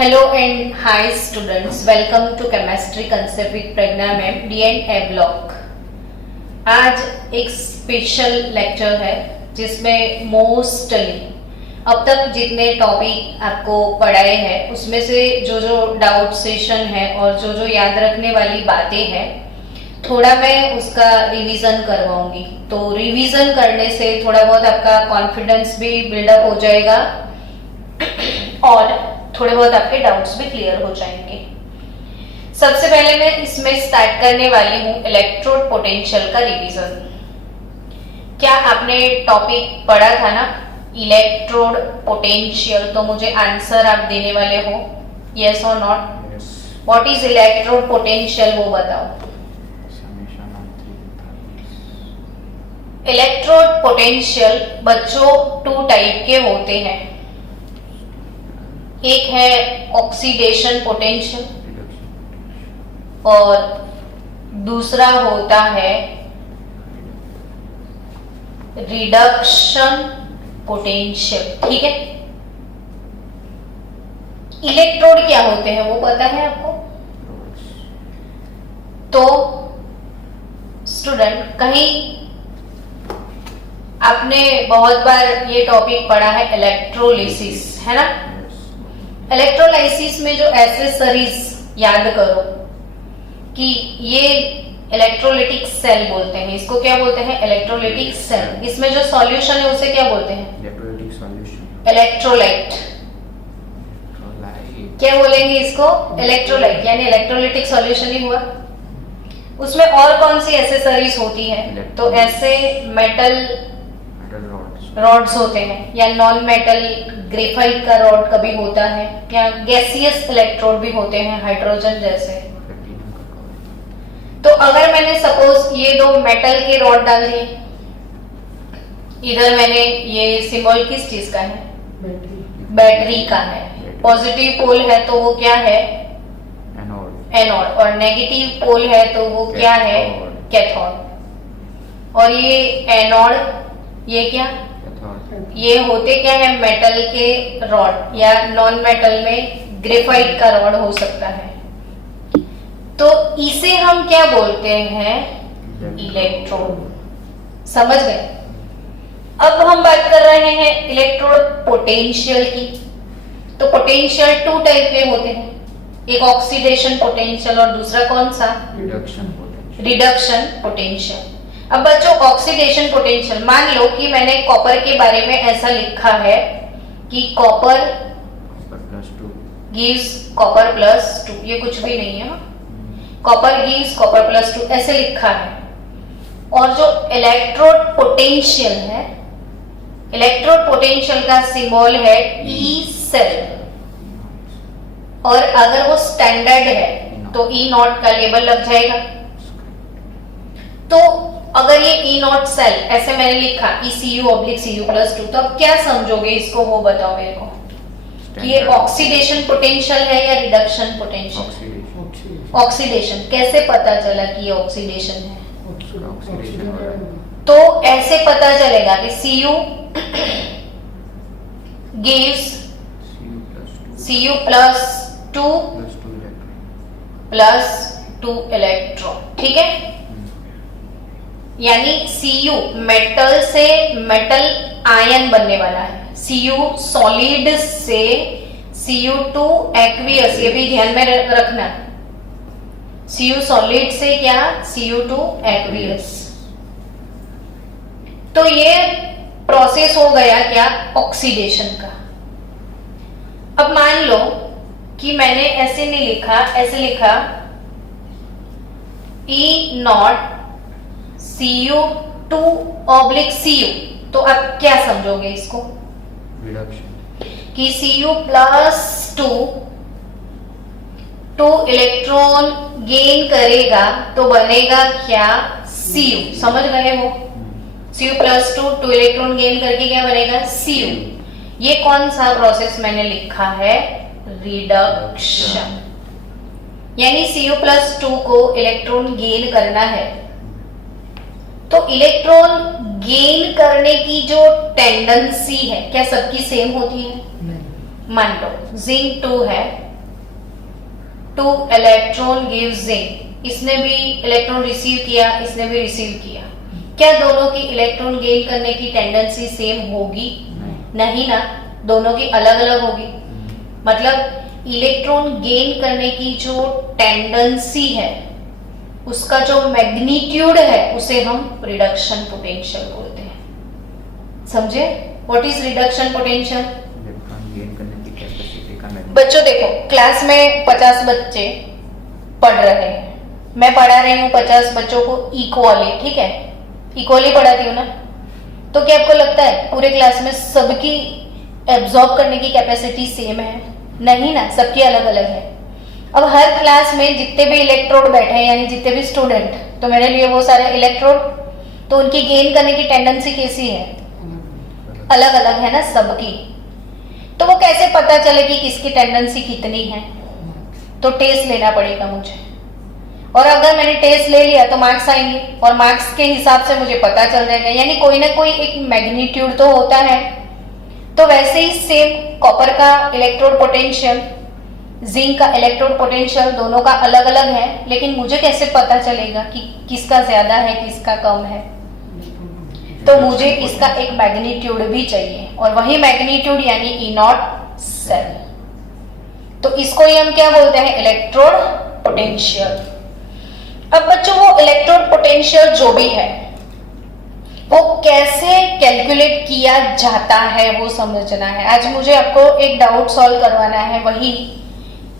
Hello and hi students, welcome to Chemistry Concept with Pragna ma'am, D&A block। आज एक special lecture है जिसमें mostly अब तक जितने टॉपिक आपको पढ़ाए हैं उसमें से जो जो डाउट सेशन है और जो जो याद रखने वाली बातें हैं थोड़ा मैं उसका रिवीजन करवाऊंगी। तो रिवीजन करने से थोड़ा बहुत आपका कॉन्फिडेंस भी बिल्डअप हो जाएगा और थोड़े बहुत आपके डाउट्स भी क्लियर हो जाएंगे। सबसे पहले मैं इसमें स्टार्ट करने वाली हूँ इलेक्ट्रोड पोटेंशियल का रिवीजन। क्या आपने टॉपिक पढ़ा था ना इलेक्ट्रोड पोटेंशियल? तो मुझे आंसर आप देने वाले हो यस और not. What is electrode potential वो बताओ। इलेक्ट्रोड पोटेंशियल बच्चों टू टाइप के होते हैं। एक है ऑक्सीडेशन पोटेंशियल और दूसरा होता है रिडक्शन पोटेंशियल। ठीक है, इलेक्ट्रोड क्या होते हैं वो पता है आपको? तो स्टूडेंट कहीं आपने बहुत बार ये टॉपिक पढ़ा है इलेक्ट्रोलिसिस, है ना? इलेक्ट्रोलाइसिस में जो एसेसरीज याद करो कि ये इलेक्ट्रोलिटिक सेल बोलते हैं। इसको क्या बोलते हैं? Electrolytic cell. इसमें जो सॉल्यूशन है उसे क्या बोलते हैं? Electrolytic solution, electrolyte. क्या बोलेंगे इसको? इलेक्ट्रोलाइट, यानी इलेक्ट्रोलिटिक सॉल्यूशन ही हुआ। उसमें और कौन सी एसेसरीज होती है? तो ऐसे मेटल रॉड्स होते हैं या नॉन मेटल ग्रेफाइट का रॉड कभी होता है या गैसियस इलेक्ट्रोड भी होते हैं हाइड्रोजन जैसे। तो अगर मैंने सपोज ये दो मेटल के रॉड डाल दिए, इधर मैंने ये सिंबल किस चीज का है? बैटरी का है। पॉजिटिव पोल है तो वो क्या है? एनोड। और नेगेटिव पोल है तो वो क्या है? कैथोड। और ये एनोड ये क्या? ये होते क्या है? मेटल के रॉड या नॉन मेटल में ग्रेफाइट का रॉड हो सकता है। तो इसे हम क्या बोलते हैं? इलेक्ट्रोड। समझ गए? अब हम बात कर रहे हैं इलेक्ट्रोड पोटेंशियल की। तो पोटेंशियल टू टाइप के होते हैं, एक ऑक्सीडेशन पोटेंशियल और दूसरा कौन सा? Reduction potential. अब बच्चों ऑक्सीडेशन पोटेंशियल, मान लो कि मैंने कॉपर के बारे में ऐसा लिखा है कि कॉपर गिव्स कॉपर प्लस 2, ये कुछ भी नहीं है, कॉपर गिव्स कॉपर प्लस 2 ऐसे लिखा है। और जो इलेक्ट्रोड पोटेंशियल है, इलेक्ट्रोड पोटेंशियल का सिंबल है ई सेल। और अगर वो स्टैंडर्ड है तो ई नॉट का लेबल लग जाएगा। तो अगर ये ई नॉट सेल ऐसे मैंने लिखा ECU/Cu+2, तो अब क्या समझोगे इसको वो बताओ मेरे को कि ये ऑक्सीडेशन पोटेंशियल है या रिडक्शन पोटेंशियल? ऑक्सीडेशन। कैसे पता चला कि ये ऑक्सीडेशन है? तो ऐसे पता चलेगा कि Cu gives Cu+2 +2 इलेक्ट्रॉन। ठीक है, यानी Cu मेटल से मेटल आयन बनने वाला है, Cu सॉलिड से Cu2 एक्वियस, ये भी ध्यान में रखना। Cu सॉलिड से क्या? Cu2 aqueous. तो ये प्रोसेस हो गया क्या? ऑक्सीडेशन का। अब मान लो कि मैंने ऐसे नहीं लिखा, ऐसे लिखा E नॉट Cu2/Cu, तो अब क्या समझोगे इसको? रिडक्शन। कि Cu+2 2 इलेक्ट्रॉन गेन करेगा तो बनेगा क्या? Cu। समझ गए हो? Cu+2 2 इलेक्ट्रॉन गेन करके क्या बनेगा? Cu। ये कौन सा प्रोसेस मैंने लिखा है? रिडक्शन। यानी Cu+2 को इलेक्ट्रॉन गेन करना है। तो इलेक्ट्रॉन गेन करने की जो टेंडेंसी है क्या सबकी सेम होती है? मान लो जिंक 2 है, टू इलेक्ट्रॉन गिव जिंक, इसने भी इलेक्ट्रॉन रिसीव किया, इसने भी रिसीव किया, क्या दोनों की इलेक्ट्रॉन गेन करने की टेंडेंसी सेम होगी? नहीं ना, दोनों की अलग अलग होगी। मतलब इलेक्ट्रॉन गेन करने की जो टेंडेंसी है, उसका जो मैग्नीट्यूड है, उसे हम रिडक्शन पोटेंशियल बोलते हैं। समझे? What is reduction potential? Electron gain करने की कैपेसिटी का मैग्नीट्यूड। बच्चों देखो, क्लास में 50 बच्चे पढ़ रहे हैं, मैं पढ़ा रही हूँ 50 बच्चों को इक्वली, ठीक है, इक्वली पढ़ाती हूँ ना, तो क्या आपको लगता है पूरे क्लास में सबकी एब्जॉर्ब करने की कैपेसिटी सेम है? नहीं ना, सबकी अलग अलग है। अब हर क्लास में जितने भी इलेक्ट्रोड बैठे हैं, यानी जितने भी स्टूडेंट, तो मेरे लिए वो सारे इलेक्ट्रोड, तो उनकी गेन करने की टेंडेंसी कैसी है? अलग अलग है ना सबकी। तो वो कैसे पता चले कि किसकी टेंडेंसी कितनी है? तो टेस्ट लेना पड़ेगा मुझे, और अगर मैंने टेस्ट ले लिया तो मार्क्स आएंगे, और मार्क्स के हिसाब से मुझे पता चल जाएगा, यानी कोई ना कोई एक मैग्नीट्यूड तो होता है। तो वैसे ही सेम कॉपर का इलेक्ट्रोड पोटेंशियल, जिंक का इलेक्ट्रोड पोटेंशियल, दोनों का अलग अलग है, लेकिन मुझे कैसे पता चलेगा कि किसका ज्यादा है किसका कम है? तो मुझे इसका एक मैग्नीट्यूड भी चाहिए, और वही मैग्नीट्यूड यानी E नॉट सेल। तो इसको ही हम क्या बोलते हैं? Electrode potential. अब बच्चों वो इलेक्ट्रोड पोटेंशियल जो भी है, वो कैसे कैलकुलेट किया जाता है वो समझना है। आज मुझे आपको एक डाउट सॉल्व करवाना है, वही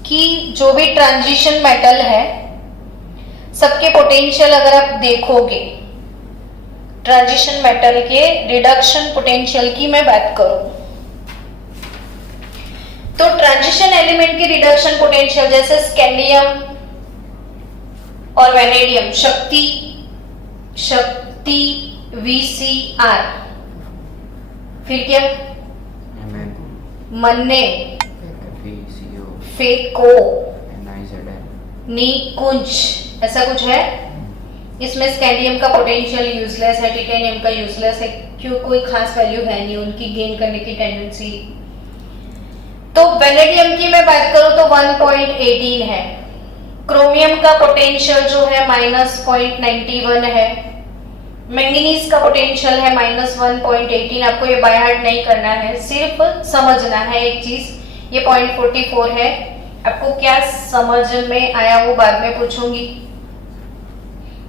कि जो भी ट्रांजिशन मेटल है, सबके पोटेंशियल अगर आप देखोगे, ट्रांजिशन मेटल के रिडक्शन पोटेंशियल की मैं बात करूं, तो ट्रांजिशन एलिमेंट की रिडक्शन पोटेंशियल, जैसे स्कैंडियम और वेनेडियम, शक्ति VCR, फिर क्या? मन्ने, फेको, निकुंज, ऐसा कुछ है। इसमें स्कैंडियम का पोटेंशियल यूजलेस है, टिटेनियम का यूजलेस है, क्यों? कोई खास वैल्यू है नहीं उनकी गेन करने की टेंडेंसी। तो वेनेडियम की मैं बात करूं तो 1.18 है, क्रोमियम का पोटेंशियल जो है -0.91 है, मैंगनीज का पोटेंशियल है -1.18। आपको ये बाय हार्ट नहीं करना है, सिर्फ समझना है एक चीज, ये 0.44 है। आपको क्या समझ में आया वो बाद में पूछूंगी।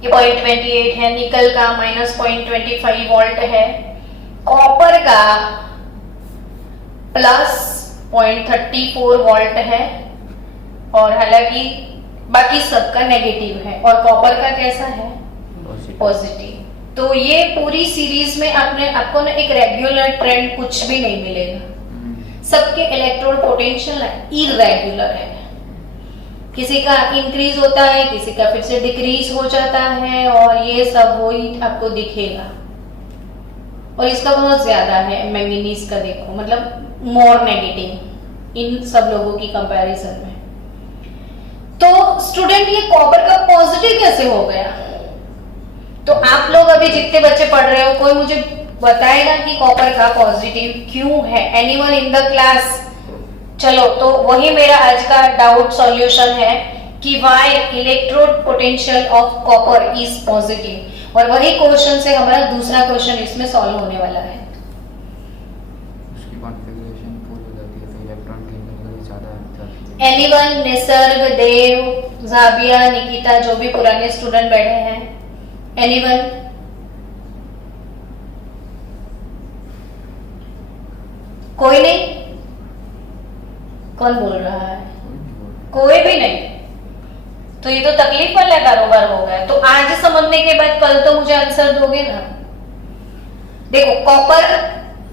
ये 0.28 है, निकल का -0.25 वोल्ट है, कॉपर का +0.34 वोल्ट है, और हालांकि बाकी सबका नेगेटिव है, और कॉपर का कैसा है? पॉजिटिव। तो ये पूरी सीरीज में आपको ना एक रेगुलर ट्रेंड कुछ भी नहीं मिलेगा, सबके इलेक्ट्रोड पोटेंशियल इरेगुलर है, किसी का इंक्रीज होता है, किसी का फिर से डिक्रीज हो जाता है, और ये सब वही आपको दिखेगा। और इसका बहुत ज्यादा है मैंगनीज का, देखो मतलब मोर नेगेटिव इन सब लोगों की कंपैरिजन में। तो स्टूडेंट ये कॉपर का पॉजिटिव कैसे हो गया? तो आप लोग अभी जितने बच्चे पढ़ रहे हो, कोई मुझे बताएगा कि कॉपर का पॉजिटिव क्यों है? Anyone in the class? चलो, तो वही मेरा आज का डाउट सॉल्यूशन है कि why electrode potential of copper is positive, और वही क्वेश्चन से हमारा दूसरा क्वेश्चन इसमें सॉल्व होने वाला है। उसकी कॉन्फ़िगरेशन फुल हो जाती है तो इलेक्ट्रॉन गेन करने की ज्यादा जाती है। एनीवन, निसर्ग, देव, जाबिया, निकिता, जो भी पुराने स्टूडेंट बैठे हैं, एनीवन? कोई नहीं? कौन बोल रहा है? कोई भी नहीं? तो ये तो तकलीफ वाला कारोबार हो गया। तो आज समझने के बाद कल तो मुझे आंसर दोगे ना। देखो, कॉपर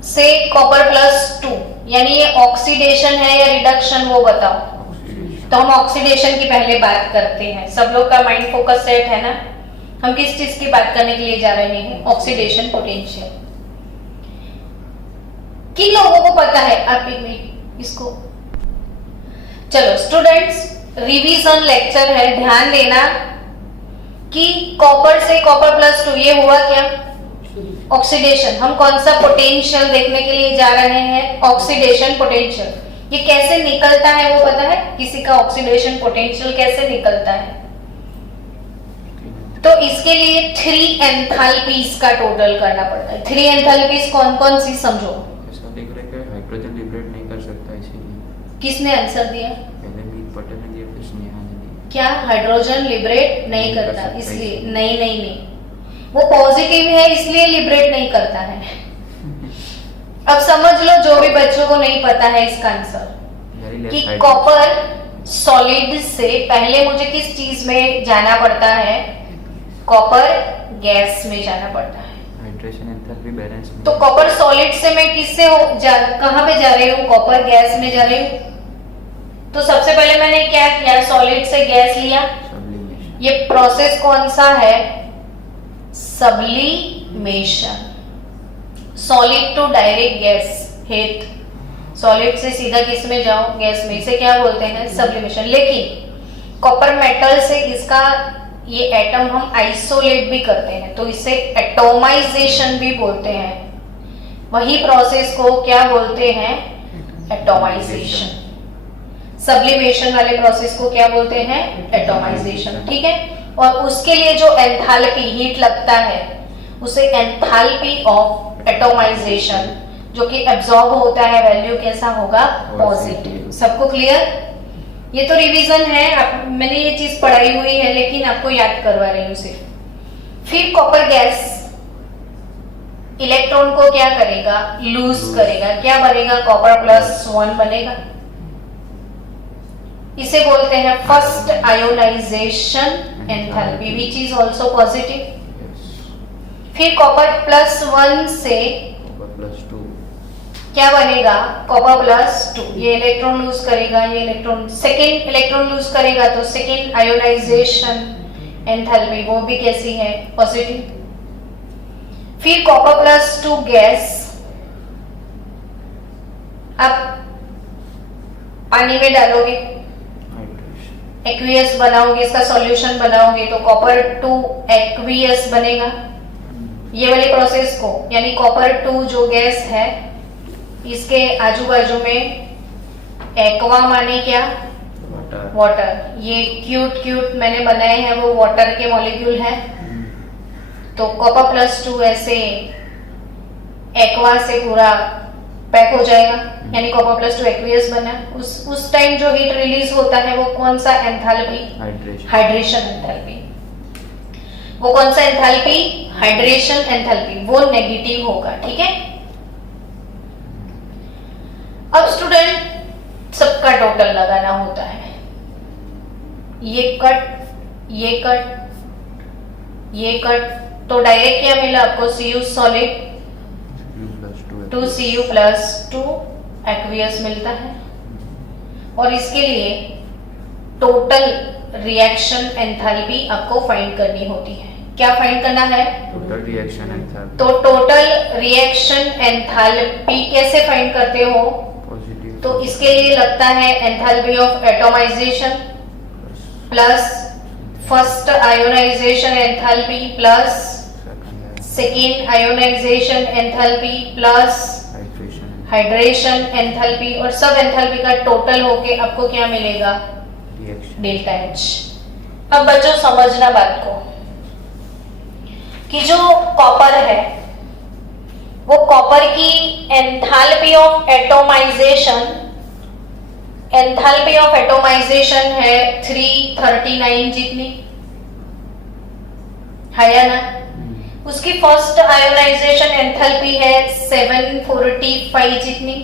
से कॉपर +2, यानी ये ऑक्सीडेशन है या रिडक्शन, वो बताओ। तो हम ऑक्सीडेशन की पहले बात करते हैं। सब लोग का माइंड फोकस सेट है ना? हम किस चीज की बात करने के लिए जा रहे हैं? Oxidation potential. किन लोगों को पता है? आप एक मिनट इसको, चलो स्टूडेंट्स, रिवीजन लेक्चर है, ध्यान देना कि कॉपर से कॉपर +2 ये हुआ क्या? ऑक्सीडेशन। हम कौन सा पोटेंशियल देखने के लिए जा रहे हैं? Oxidation potential. ये कैसे निकलता है वो पता है? किसी का ऑक्सीडेशन पोटेंशियल कैसे निकलता है? तो इसके लिए 3 एंथैल्पीज का टोटल करना पड़ता है। 3 एंथैल्पीज कौन कौन सी समझो? ऐसा दिख रहा है कि हाइड्रोजन लिबरेट नहीं कर सकता, इसीलिए। किसने आंसर दिया? पहले मीत पटेल ने दिया, फिर स्नेहा ने दिया। क्या हाइड्रोजन लिबरेट नहीं नहीं कर करता सकता इसलिए? इसलिए। नहीं, वो पॉजिटिव है इसलिए लिबरेट नहीं करता है। अब समझ लो जो भी बच्चों को नहीं पता है इसका आंसर, कि कॉपर सॉलिड से पहले मुझे किस चीज में जाना पड़ता है? कॉपर गैस में जाना पड़ता है। हाइड्रेशन एंथैल्पी बैलेंस में। तो कॉपर सॉलिड से मैं किससे कहां पे जा रही हूँ? कॉपर गैस में जा रही हूँ। तो सबसे पहले मैंने क्या किया? सॉलिड से गैस लिया। सब्लिमेशन। ये प्रोसेस कौन सा है? Sublimation. Solid to direct gas, हेट। सॉलिड से सीधा किस में जाओ? गैस में। इसे क्या बोलते हैं? सब्लिमेशन। लेकिन कॉपर मेटल से इसका ये एटम हम आइसोलेट भी करते हैं, तो इसे एटोमाइजेशन भी बोलते हैं। वही प्रोसेस को क्या बोलते हैं? एटोमाइजेशन। सब्लिमेशन वाले प्रोसेस को क्या बोलते हैं? एटोमाइजेशन। ठीक है। और उसके लिए जो एंथैल्पी हीट लगता है उसे एंथैल्पी ऑफ एटोमाइजेशन, जो कि एब्जॉर्ब होता है, वैल्यू कैसा होगा? पॉजिटिव। सबको क्लियर? ये तो रिवीजन है, मैंने ये चीज पढ़ाई हुई है लेकिन आपको याद करवा रही हूं सिर्फ। फिर कॉपर गैस इलेक्ट्रॉन को क्या करेगा? लूज करेगा। क्या बनेगा? कॉपर +1 बनेगा। इसे बोलते हैं first ionization enthalpy, which is also positive. फिर कॉपर +1 से +2 क्या बनेगा? कॉपर +2। ये इलेक्ट्रॉन लूज करेगा, ये इलेक्ट्रॉन सेकेंड इलेक्ट्रॉन लूज करेगा, तो सेकेंड आयोनाइजेशन एंथैल्पी वो भी कैसी है? पॉजिटिव। फिर कॉपर +2 गैस अब पानी में डालोगे, एक्वियस बनाओगे, इसका सॉल्यूशन बनाओगे, तो कॉपर 2 एक्वियस बनेगा। ये वाली प्रोसेस को, यानी कॉपर 2 जो गैस है इसके आजू बाजू में एक्वा माने क्या? वाटर। ये क्यूट मैंने बनाए हैं वो वाटर के मॉलिक्यूल हैं। तो कॉपर +2 ऐसे एक्वा से पूरा पैक हो जाएगा, यानी कॉपर +2 एक्वियस बना। उस टाइम जो हीट रिलीज होता है वो कौन सा एंथैल्पी? Hydration enthalpy. वो कौन सा एंथैल्पी? Hydration enthalpy. वो नेगेटिव होगा। ठीक है। अब स्टूडेंट सबका टोटल लगाना होता है। ये कट, ये कट, ये कट, तो डायरेक्ट क्या मिला आपको? Cu सॉलिड 2Cu+2 एक्वियस मिलता है। और इसके लिए टोटल रिएक्शन एंथैल्पी आपको फाइंड करनी होती है। क्या फाइंड करना है? Total reaction enthalpy. तो टोटल रिएक्शन एंथैल्पी कैसे फाइंड करते हो? पॉजिटिव। तो इसके लिए लगता है enthalpy of atomization plus first ionization enthalpy plus second ionization enthalpy plus hydration enthalpy, और सब एंथैल्पी का टोटल होके आपको क्या मिलेगा? Delta H। अब बच्चों समझना बात को, कि जो कॉपर है वो कॉपर की एंथैल्पी ऑफ एटोमाइजेशन है 339 जितनी है या ना? उसकी फर्स्ट आयोनाइजेशन एंथैल्पी है 745 जितनी,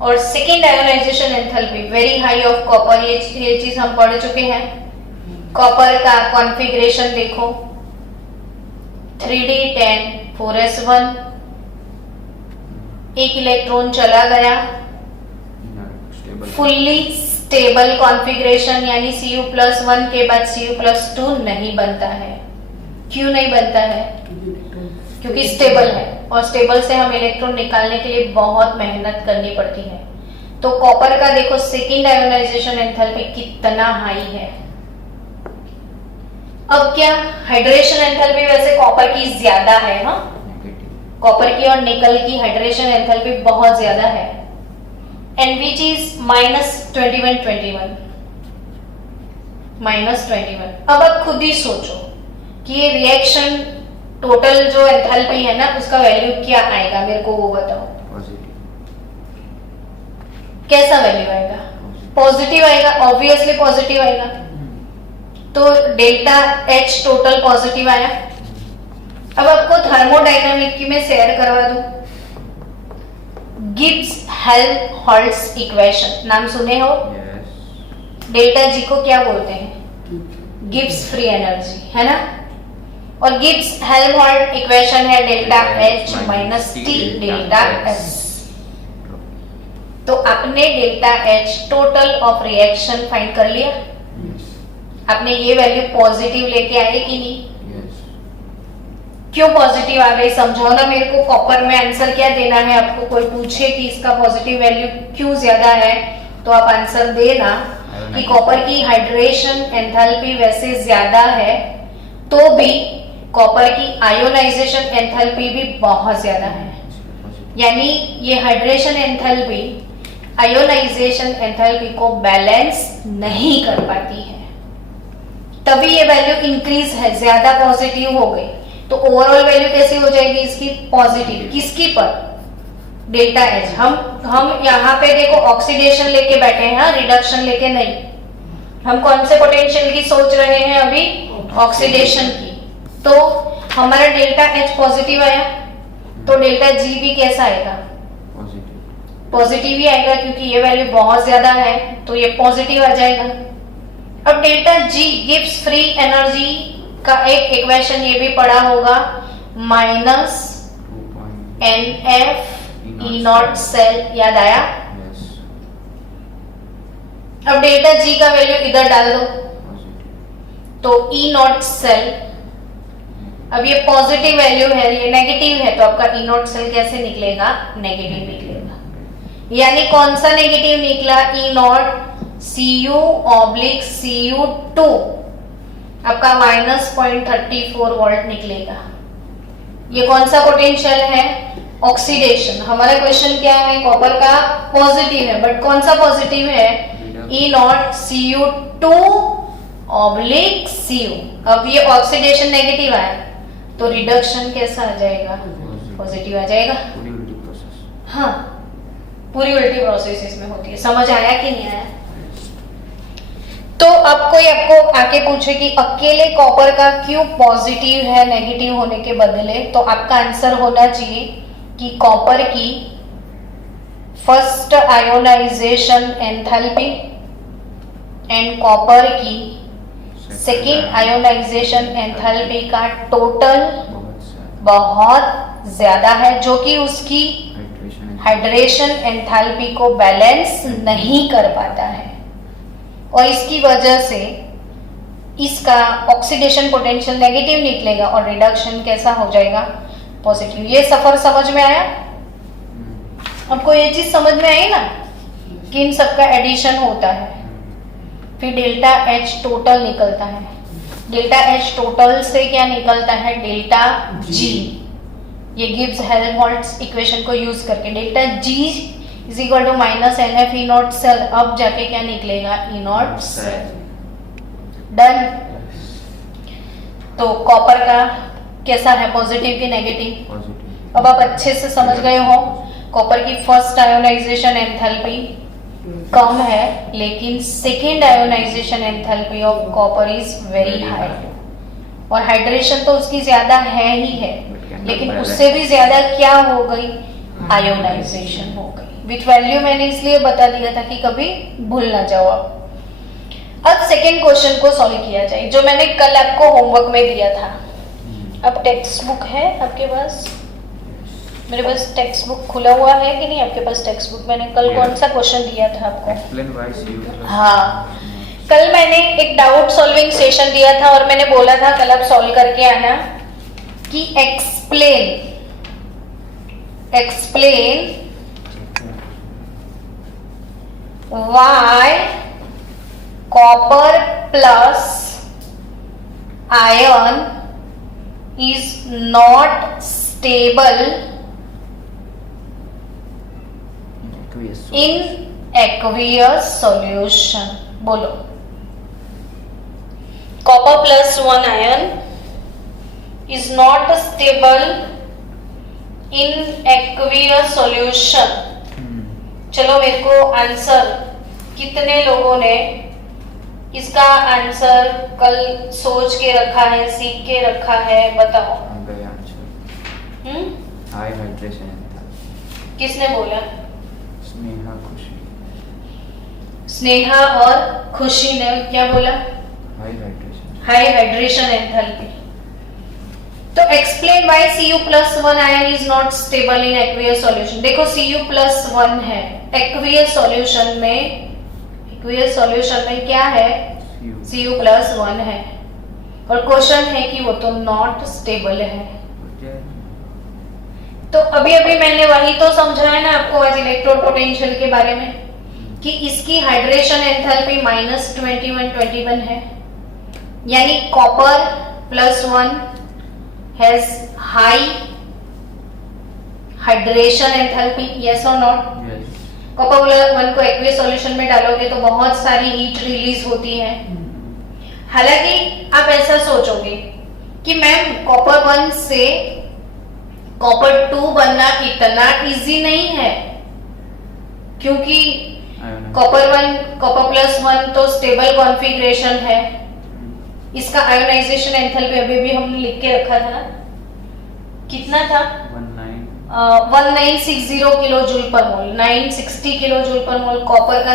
और second ionization enthalpy very high of copper, ये चीज हम पढ़ चुके हैं। कॉपर का कॉन्फ़िगरेशन देखो, 3d10 4s1, एक इलेक्ट्रॉन चला गया, फुल्ली स्टेबल कॉन्फ़िगरेशन, यानी Cu+1 के बाद Cu+2 नहीं बनता है। क्यों नहीं बनता है? क्योंकि स्टेबल है, और स्टेबल से हम इलेक्ट्रॉन निकालने के लिए बहुत मेहनत करनी पड़ती है। तो कॉपर का देखो सेकेंड आयोनाइजेशन एंथैल्पी कितना हाई है। अब क्या हाइड्रेशन एंथैल्पी वैसे कॉपर की ज्यादा है, हाँ, कॉपर की और निकल की हाइड्रेशन एंथैल्पी बहुत ज्यादा है। and which is -21 -21। अब आप खुद ही सोचो कि ये रिएक्शन टोटल जो एंथैल्पी है ना उसका वैल्यू क्या आएगा, मेरे को वो बताओ। पॉजिटिव। कैसा वैल्यू आएगा? पॉजिटिव आएगा, ऑब्वियसली पॉजिटिव आएगा। तो डेल्टा एच टोटल पॉजिटिव आया। अब आपको थर्मोडायनामिक में शेयर करवा दूं, गिब्स हेल्महोल्ट्ज इक्वेशन नाम सुने हो? यस। डेल्टा जी को क्या बोलते हैं? गिब्स फ्री एनर्जी, है ना। और गिब्स हेल्महोल्ट्ज इक्वेशन है delta H minus T delta S. तो आपने delta H total of reaction find कर लिया। आपने ये वैल्यू पॉजिटिव लेके आए कि नहीं? क्यों पॉजिटिव आ गई समझाओ ना मेरे को। कॉपर में आंसर क्या देना है आपको? कोई पूछे कि इसका पॉजिटिव वैल्यू क्यों ज्यादा है तो आप आंसर देना कि कॉपर की हाइड्रेशन एंथैल्पी वैसे ज्यादा है तो भी कॉपर की आयोनाइजेशन एंथैल्पी भी बहुत ज्यादा है। यानी ये हाइड्रेशन एंथैल्पी आयोनाइजेशन एंथैल्पी को बैलेंस नहीं कर पाती है, तभी ये वैल्यू इंक्रीज है, ज्यादा पॉजिटिव हो गई। तो ओवरऑल वैल्यू कैसी हो जाएगी इसकी? पॉजिटिव। किसकी पर? Delta H. हम यहाँ पे देखो ऑक्सीडेशन लेके बैठे हैं, रिडक्शन लेके नहीं। हम कौन से पोटेंशियल की सोच रहे हैं अभी? ऑक्सीडेशन की। तो हमारा डेल्टा एच पॉजिटिव आया, तो डेल्टा जी भी कैसा आएगा? पॉजिटिव ही आएगा, क्योंकि ये वैल्यू बहुत ज्यादा है तो ये पॉजिटिव आ जाएगा। अब delta G gives free energy का एक इक्वेशन ये भी पढ़ा होगा, माइनस NF E0 सेल, याद आया? अब डेल्टा जी का वैल्यू इधर डाल दो तो E0 सेल, अब ये पॉजिटिव वैल्यू है, ये नेगेटिव है, तो आपका E0 सेल कैसे निकलेगा? नेगेटिव निकलेगा। यानी कौन सा नेगेटिव निकला? E0 Cu/Cu2 आपका -0.34 वोल्ट निकलेगा। ये कौन सा पोटेंशियल है? ऑक्सीडेशन। हमारा क्वेश्चन क्या है? कॉपर का पॉजिटिव है, बट कौन सा पॉजिटिव है? E0 Cu2/Cu। अब ये ऑक्सीडेशन नेगेटिव आया तो रिडक्शन कैसा आ जाएगा? पॉजिटिव आ जाएगा। हाँ, पूरी उल्टी प्रोसेस इसमें होती है। समझ आया कि नहीं आया? तो अब कोई आपको आके पूछे कि अकेले कॉपर का क्यों पॉजिटिव है नेगेटिव होने के बदले, तो आपका आंसर होना चाहिए कि कॉपर की first ionization enthalpy and copper की सेकेंड आयोनाइजेशन एंथैल्पी का टोटल बहुत ज्यादा है, जो कि उसकी हाइड्रेशन एंथैल्पी को बैलेंस नहीं कर पाता है। और इसकी वजह से इसका ऑक्सीडेशन पोटेंशियल नेगेटिव निकलेगा और रिडक्शन कैसा हो जाएगा? पॉजिटिव। ये सफर समझ में आया? आपको ये चीज समझ में आई ना कि इन सबका एडिशन होता है, फिर डेल्टा एच टोटल निकलता है। डेल्टा एच टोटल से क्या निकलता है? Delta G. ये गिब्स हेल्महोल्ट्ज इक्वेशन को यूज करके delta G is equal to minus NF E0 cell. अब जाके क्या निकलेगा? E0 cell. डन। तो कॉपर का कैसा है? पॉजिटिव की नेगेटिव? अब आप अच्छे से समझ गए हो। कॉपर की फर्स्ट आयोनाइजेशन एंथैल्पी कम है, लेकिन second ionization enthalpy of copper is very high. और हाइड्रेशन तो उसकी ज्यादा है ही है, लेकिन उससे भी ज्यादा क्या हो गई? आयोनाइजेशन हो गई। विथ वैल्यू मैंने इसलिए बता दिया था कि कभी भूल ना जाओ आप। अब सेकेंड क्वेश्चन को सॉल्व किया जाए, जो मैंने कल आपको होमवर्क में दिया था। अब टेक्स्ट बुक है आपके पास? मेरे पास टेक्स्ट बुक खुला हुआ है कि नहीं आपके पास टेक्स्ट बुक? मैंने कल कौन सा क्वेश्चन दिया था आपको? हाँ, कल मैंने एक डाउट सॉल्विंग सेशन दिया था और मैंने बोला था कल आप सॉल्व करके आना कि explain why copper plus iron is not stable in aqueous solution. बोलो. Copper plus 1 ion is not stable in aqueous solution. चलो मेरे को आंसर, कितने लोगों ने इसका आंसर कल सोच के रखा है, सीख के रखा है, बताओ. High hydration. किसने बोला? स्नेहा खुशी. स्नेहा और खुशी ने क्या बोला? High hydration. High hydration enthalpy. तो explain why Cu+1 ion is not stable in aqueous solution. देखो Cu+1 है एक्वियस सॉल्यूशन में क्या है? Cu+1 है और क्वेश्चन है कि वो तो नॉट स्टेबल है. तो अभी अभी मैंने वही तो समझाया ना आपको आज इलेक्ट्रोड पोटेंशियल के बारे में कि इसकी हाइड्रेशन एंथैल्पी -21 है, यानी Cu+1 has high hydration enthalpy. Yes or not? Yes. Cu+1 को एक्वियस सॉल्यूशन में डालोगे तो बहुत सारी हीट रिलीज होती है. हालांकि आप ऐसा सोचोगे कि मैम Cu+1 से Cu2 बनना इतना इजी नहीं है, क्योंकि Cu+1 तो स्टेबल कॉन्फ़िगरेशन है. इसका आयोनाइजेशन एंथैल्पी अभी भी हमने लिख के रखा था, कितना था? 1960 किलो जूल पर मोल. 960 किलो जूल पर मोल कॉपर का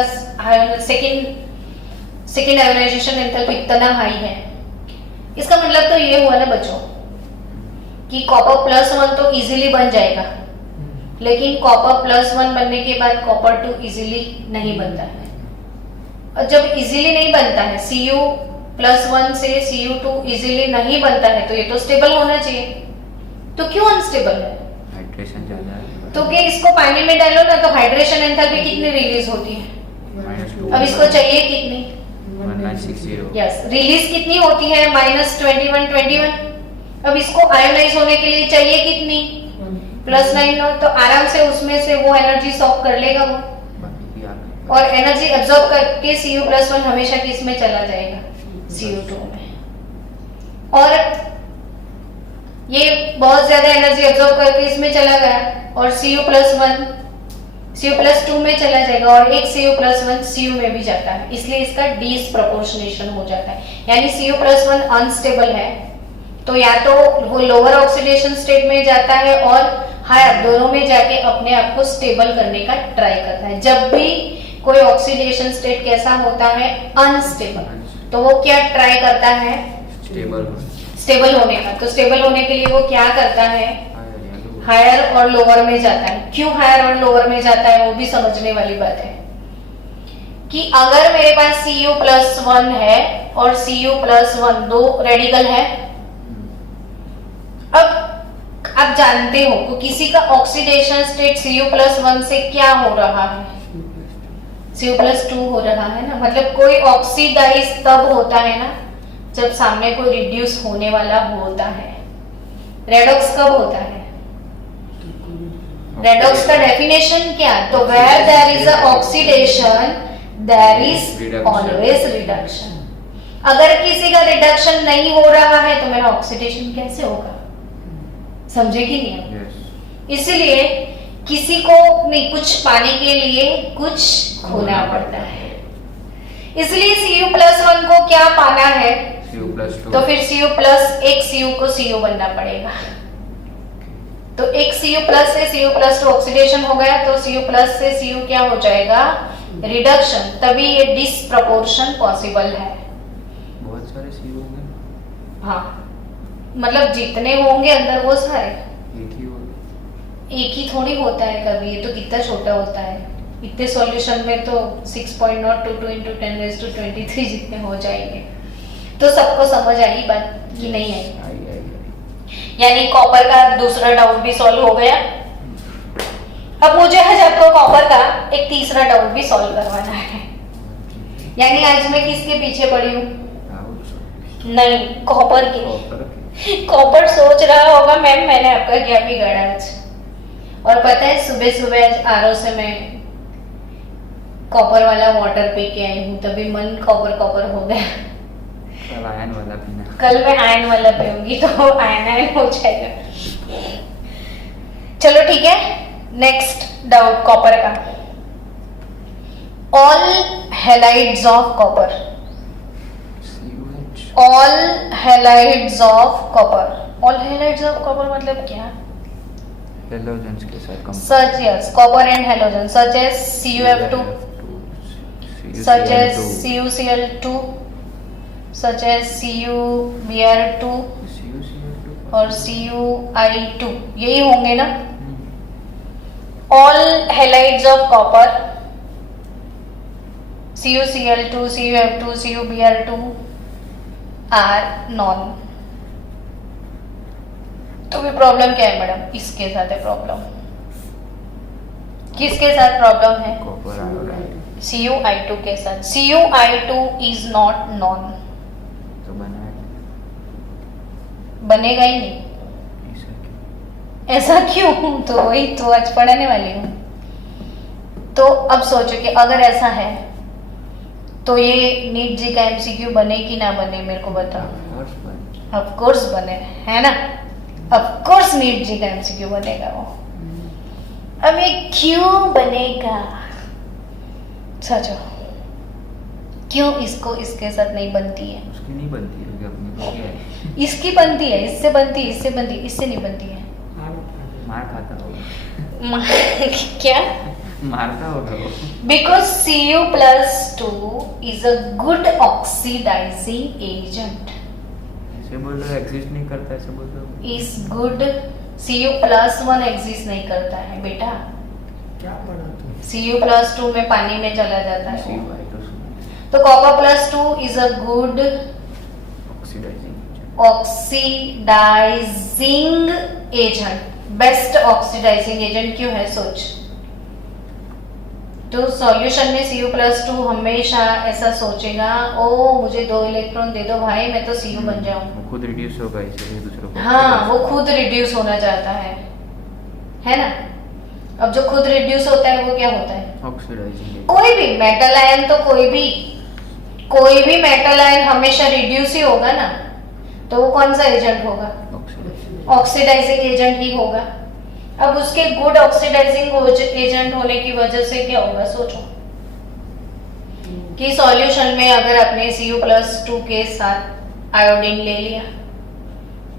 सेकेंड आयोनाइजेशन एंथैल्पी इतना हाई है. इसका मतलब तो ये हुआ ना बच्चों कि Cu+1 तो इजीली बन जाएगा, लेकिन Cu+1 बनने के बाद Cu2 इजीली नहीं बनता है. और जब इजीली नहीं बनता है, Cu+1 से Cu2 इजीली नहीं बनता है, तो ये तो स्टेबल होना चाहिए. तो क्यों अनस्टेबल है? हाइड्रेशन ज्यादा है. तो कि इसको पानी में डालो ना तो हाइड्रेशन एंथैल्पी कितनी रिलीज होती है? अब इसको चाहिए कितनी? 1960. यस. रिलीज कितनी होती है? -21. अब इसको आयोनाइज होने के लिए चाहिए कितनी? +9. तो आराम से उसमें से वो एनर्जी सॉक कर लेगा वो, और एनर्जी एब्जॉर्ब करके Cu+1 हमेशा किस में चला जाएगा? Cu2 में. और ये बहुत ज्यादा एनर्जी एब्जॉर्ब करके इसमें चला गया और Cu+2 में चला जाएगा, और एक Cu+1 Cu में भी जाता है, इसलिए इसका डिसप्रपोर्शनेशन हो जाता है. यानी Cu+1 अनस्टेबल है, तो या तो वो लोअर ऑक्सीडेशन स्टेट में जाता है और हायर, दोनों में जाके अपने आप को स्टेबल करने का ट्राई करता है. जब भी कोई ऑक्सीडेशन स्टेट कैसा होता है? अनस्टेबल. तो वो क्या ट्राई करता है? स्टेबल होने का. तो स्टेबल होने के लिए वो क्या करता है? हायर और लोअर में जाता है. क्यों हायर और लोअर में जाता है वो भी समझने वाली बात है कि अगर मेरे पास Cu+1 है और Cu+1 दो रेडिकल है. अब आप जानते हो कि किसी का ऑक्सीडेशन स्टेट Cu+1 से क्या हो रहा है? Cu+2 हो रहा है ना. मतलब कोई ऑक्सीडाइज तब होता है ना जब सामने कोई रिड्यूस होने वाला होता है. रेडॉक्स कब होता है? रेडॉक्स का डेफिनेशन क्या? तो where there is a oxidation there is always reduction. अगर किसी का रिडक्शन नहीं हो रहा है तो मेरा ऑक्सीडेशन कैसे होगा? समझे कि नहीं? इसलिए किसी को नहीं, कुछ पाने के लिए कुछ खोना पड़ता है. इसलिए Cu+1 को क्या पाना है? Cu+2. तो फिर एक Cu को Cu बनना पड़ेगा. तो एक Cu+ से Cu+2 ऑक्सीडेशन हो गया, तो Cu+ से Cu क्या हो जाएगा? रिडक्शन. तभी ये डिसप्रपोर्शन पॉसिबल है. बहुत सारे Cu होंगे. हाँ, मतलब जितने होंगे अंदर वो सारे एक ही थोड़ी होता है कभी. ये तो कितना छोटा होता है. इतने सॉल्यूशन में तो 6.022 × 10⁻23 जितने हो जाएंगे. तो सबको समझ आई बात कि नहीं आई? यानी कॉपर का दूसरा डाउट भी सॉल्व हो गया. अब मुझे आज आपको कॉपर का एक तीसरा डाउट भी सॉल्व करवाना है. यानी आज मैं किसके पीछे पड़ी हूँ? नहीं, कॉपर के. कॉपर सोच रहा होगा मैम मैंने आपका क्या बिगाड़ा आज. और पता है सुबह सुबह आज आरओ से मैं कॉपर वाला वाटर पी के आई हूँ, तभी मन कॉपर कॉपर हो गया। कल आयन वाला पीना। कल मैं आयन वाला पीऊंगी तो आयन आयन हो जाएगा। चलो ठीक है, नेक्स्ट डाउट कॉपर का। All halides of copper, CuH all halides of copper. All halides of copper मतलब क्या? हेलोजेंस के साथ compound Such as copper and halogen, such as CuF2, such as CuCl2, such as CuBr2 और CuI2, यही होंगे ना? All halides of copper, CuCl2, CuF2, CuBr2 are non। तो भी प्रॉब्लम क्या है मैडम? इसके साथ है प्रॉब्लम। किसके साथ प्रॉब्लम है? कॉपर आयोडाइड CuI2 के साथ। CuI2 इज नॉट नॉन, तो बनेगा ही नहीं। ऐसा क्यों? तो वही तो आज पढ़ाने वाली हूँ। तो अब सोचो कि अगर ऐसा है तो ये नीट जी का MCQ बने कि ना बने, मेरे को बताओ। ऑफ कोर्स बने, है ना? ऑफ कोर्स नीट जी का MCQ बनेगा वो। अब ये क्यों बनेगा? सोचो, क्यों इसको इसके साथ नहीं बनती है? उसकी नहीं बनती है, अपनी तो क्या है? इसकी बनती है, इससे बनती है, इससे बनती है, इससे नहीं बनती है। मार खाता होगा। क्या? मारता होगा वो। Because Cu+2 is a good oxidizing agent. ऐसे बोल रहे हो एग्जिस्ट नहीं करता, ऐसे बोल रहे हो। Is good, Cu+1 एग्जिस्ट नहीं करता है बेटा। क्या पढ़ा तू? Cu+2 में पानी में चला जाता है। CuI2 सुना। तो Copper+2 is a good oxidising oxidising agent. Best oxidising agent क्यों है? सोच। तो सॉल्यूशन में Cu+2 हमेशा ऐसा सोचेगा, ओ मुझे 2 इलेक्ट्रॉन दे दो भाई, मैं तो Cu बन जाऊं। वो खुद रिड्यूस होगा इसलिए दूसरों को। हाँ, वो खुद रिड्यूस होना चाहता है ना? अब जो खुद रिड्यूस होता है वो क्या होता है? ऑक्सीडाइजिंग। कोई भी मेटल आयन, तो कोई भी मेटल आयन हमेशा रिड्यूस ही होगा ना। तो वो कौन सा एजेंट होगा? ऑक्सीडाइजिंग एजेंट ही होगा। अब उसके गुड ऑक्सीडाइजिंग एजेंट होने की वजह से क्या होगा? सोचो कि सॉल्यूशन में अगर अपने Cu+2 के साथ आयोडीन ले लिया,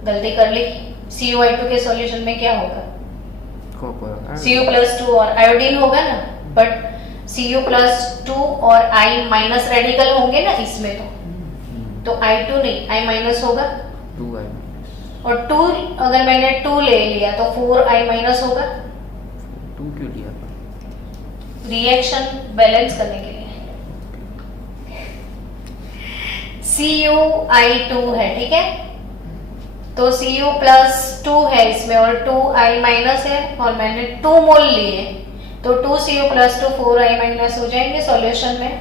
गलती कर ली, CuI2 के सॉल्यूशन में क्या होगा? Cu+2 और आयोडीन होगा ना। बट Cu+2 और I- रेडिकल होंगे ना इसमें, तो I2 नहीं, I- होगा। 2I- और 2 अगर मैंने 2 ले लिया तो 4I- होगा। 2 क्यों लिया? रिएक्शन बैलेंस करने के लिए। Cu(I2) है, ठीक है? तो Cu+2 है इसमें और 2I- है और मैंने 2 मोल लिए, तो 2Cu+2 4I- हो जाएंगे सॉल्यूशन में।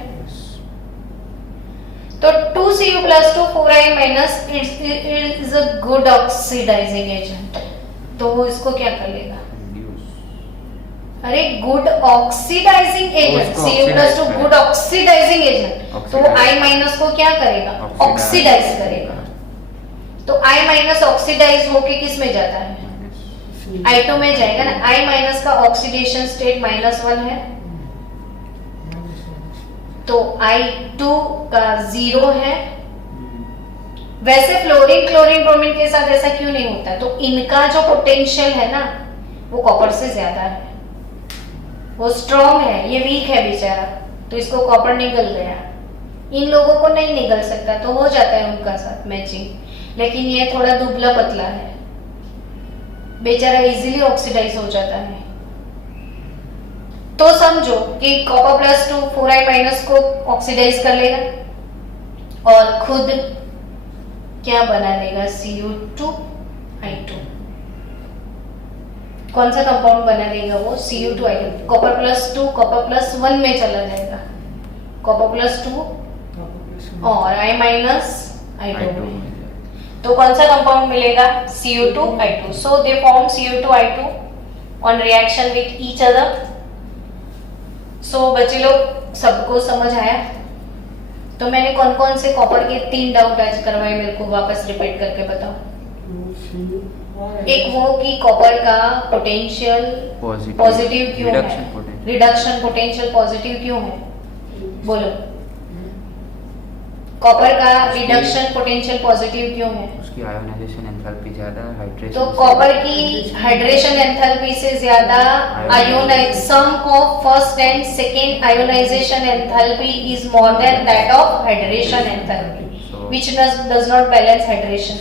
तो 2Cu+2 4I- is a good oxidising agent. तो वो इसको क्या कर लेगा? अरे good oxidising agent, Cu+2 good oxidising agent, तो वो I- को क्या करेगा? ऑक्सीडाइज करेगा। तो I- ऑक्सीडाइज होके किस में जाता है? I2 में जाएगा ना। I- का ऑक्सीडेशन स्टेट -1 है, तो I2 का 0 है। वैसे फ्लोरीन, क्लोरीन, ब्रोमीन के साथ ऐसा क्यों नहीं होता? तो इनका जो पोटेंशियल है ना, वो कॉपर से ज्यादा है, वो स्ट्रॉन्ग है, ये वीक है बेचारा, तो इसको कॉपर निगल गया। इन लोगों को नहीं निगल सकता, तो हो जाता है उनका साथ मैचिंग, लेकिन ये थोड़ा दुबला पतला है, बेचारा इजीली ऑक्सीडाइज हो जाता है। तो समझो कि Copper+2 4I- को ऑक्सीडाइज कर लेगा और खुद क्या बना लेगा? Cu2I2। कौन सा कंपाउंड बना देगा वो? Cu2I2। Copper+2 Copper+1 में चला जाएगा, Copper+2 और I- में। तो कौन सा कंपाउंड मिलेगा? Cu2I2। So they form Cu2I2 on reaction with each other. So बच्चे लोग सबको समझ आया? तो मैंने कौन कौन से कॉपर के 3 डाउट आज करवाए, मेरे को वापस रिपीट करके बताओ। एक वो कि कॉपर का पोटेंशियल पॉजिटिव क्यों है, रिडक्शन पोटेंशियल पॉजिटिव क्यों है, बोलो। कॉपर का रिडक्शन पोटेंशियल पॉजिटिव क्यों है? उसकी आयोनाइजेशन एंथैल्पी ज्यादा है, हाइड्रेशन। तो कॉपर की हाइड्रेशन एंथैल्पी से ज्यादा ionise sum of first and second ionisation enthalpy is more than that of hydration enthalpy which does not balance hydration.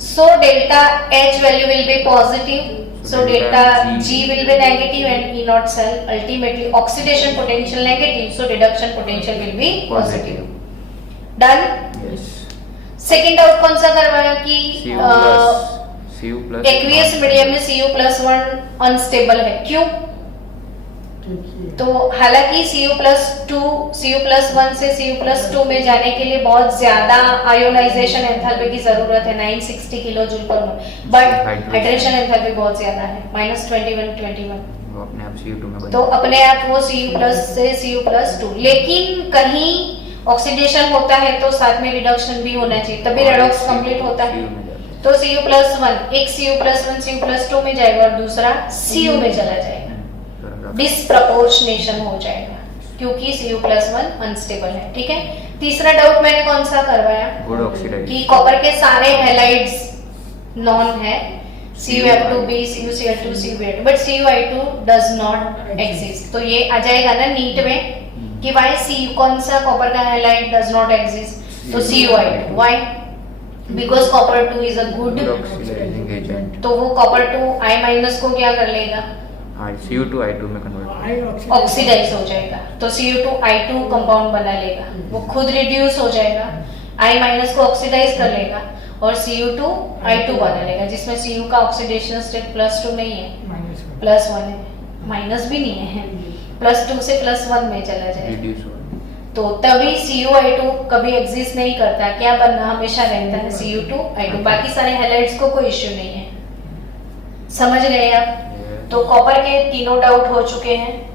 So delta H value will be positive. So delta G will be negative and E naught cell ultimately oxidation potential negative. So reduction potential will be positive. Done? Yes. Second doubt कौन सा करवाया कि Cu+ aqueous medium में Cu+1 unstable है, क्यों? तो हालांकि Cu+1 से Cu+2 में जाने के लिए बहुत ज्यादा आयोनाइजेशन एंथैल्पी की जरूरत है, 960 किलो जूल पर मोल, बट हाइड्रेशन एंथैल्पी बहुत ज्यादा है, -21 वो अपने आप Cu2 में बन तो अपने आप वो Cu+ से Cu+2। लेकिन कहीं ऑक्सीडेशन होता है तो साथ में रिडक्शन भी होना चाहिए, तभी रेडॉक्स कंप्लीट होता है। तो Cu+1 एक Cu+1 Cu+2 में जाएगा और दूसरा Cu में चला जाएगा, डिस्प्रपोर्शनेशन हो जाएगा क्योंकि Cu+1 अनस्टेबल है। ठीक है, तीसरा डाउट मैंने कौन सा करवाया गुड ऑक्सीडाइज कि कॉपर के सारे हैलाइड्स नॉन है, CuF2b CuCl2 CuBr2 but CuI2 does not exist. तो ये आ जाएगा ना नीट में कि व्हाई Cu कौन सा कॉपर का हैलाइड डज नॉट एग्जिस्ट, तो CuI2। Why? Because copper 2 is a good oxidising agent. तो वो कॉपर 2 I- को क्या कर लेगा, Cu2I2 में कन्वर्ट ऑक्सीडाइज हो जाएगा, तो Cu2I2 कंपाउंड बना लेगा, वो खुद रिड्यूस हो जाएगा, I- को ऑक्सीडाइज कर लेगा और Cu2I2 बना लेगा, जिसमें Cu का ऑक्सीडेशन स्टेट +2 नहीं है, +1 है, माइनस भी नहीं है, +2 से +1 में चला जाएगा। रिड्यूस हो तो तभी Cu(I2) कभी एग्जिस्ट नहीं करता, क्या बनना हमेशा रहता है Cu2I2, बाकी सारे हैलाइड्स को कोई इश्यू नहीं है। समझ गए आप? तो कॉपर के तीनों डाउट हो चुके हैं।